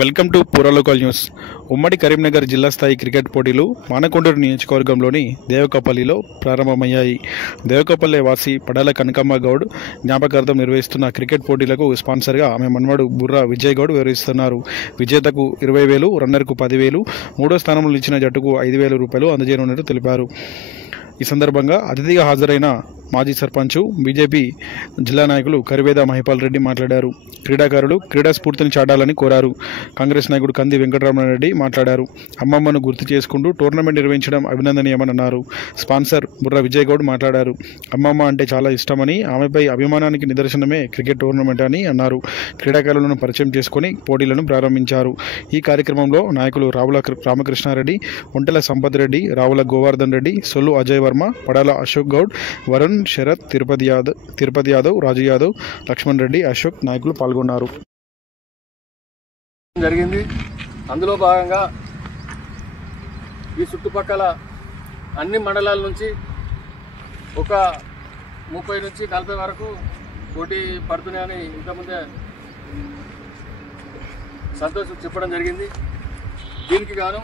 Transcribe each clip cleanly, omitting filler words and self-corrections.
Welcome to పూరా local news. ఉమ్మడి కరీంనగర్ జిల్లా స్థాయి క్రికెట్ పోటీలు మానకొండూరు నియోజకవర్గంలోని దేవకపల్లిలో ప్రారంభమయ్యాయి. దేవకపల్లి వాసి పడాల కనకమ్మ గౌడ్ జ్ఞాపకార్థం నిర్వహిస్తున్న క్రికెట్ పోటీలకు స్పాన్సర్గా ఆమె మన్మడు బుర్రా విజయ్ గౌడ్ వివరిస్తున్నారు. విజేతకు 20,000, రన్నర్కు 10,000, మూడో స్థానంలో నిలిచిన జట్టుకు 5,000 రూపాయలు అందజేయనున్నట్టు తెలిపారు. ఈ సందర్భంగా అతిథిగా హాజరైన మాజీ సర్పంచ్, బీజేపీ జిల్లా నాయకులు కరివేద మహిపాల్ రెడ్డి మాట్లాడారు. క్రీడాకారులు క్రీడా స్ఫూర్తిని చాటాలని కోరారు. కాంగ్రెస్ నాయకుడు కంది వెంకటరమణారెడ్డి మాట్లాడారు. అమ్మమ్మను గుర్తు చేసుకుంటూ టోర్నమెంట్ నిర్వహించడం అభినందనీయమని అన్నారు. స్పాన్సర్ బుర్రా విజయ్ గౌడ్ మాట్లాడారు. అమ్మమ్మ అంటే చాలా ఇష్టమని, ఆమెపై అభిమానానికి నిదర్శనమే క్రికెట్ టోర్నమెంట్ అని అన్నారు. క్రీడాకారులను పరిచయం చేసుకుని పోటీలను ప్రారంభించారు. ఈ కార్యక్రమంలో నాయకులు రావుల రామకృష్ణారెడ్డి, ఒంటెల సంపత్ రెడ్డి, రావుల గోవర్ధన్ రెడ్డి, సొల్లు అజయ్ వర్మ, పడాల అశోక్ గౌడ్, వరుణ్, శరత్, తిరుపతి యాదవ్, రాజు యాదవ్, లక్ష్మణ్ రెడ్డి, అశోక్ నాయకులు పాల్గొన్నారు. జరిగింది. అందులో భాగంగా ఈ చుట్టుపక్కల అన్ని మండలాల నుంచి ఒక 30 నుంచి 40 వరకు పోటీ పడుతున్నాయని ఇంతకుముందే సంతోష్ చెప్పడం జరిగింది. దీనికి గాను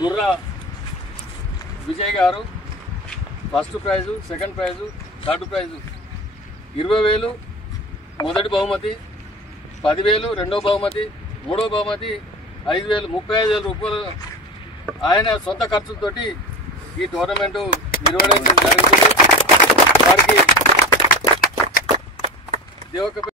బుర్రా విజయ్ గారు first prize, second price, third price 20,000 మొదటి బహుమతి, 10,000 రెండో బహుమతి, మూడో బహుమతి 5,000, 35,000 రూపాయలు ఆయన సొంత ఖర్చులతోటి ఈ టోర్నమెంటు నిర్వహించడం జరుగుతుంది. వారికి దేవక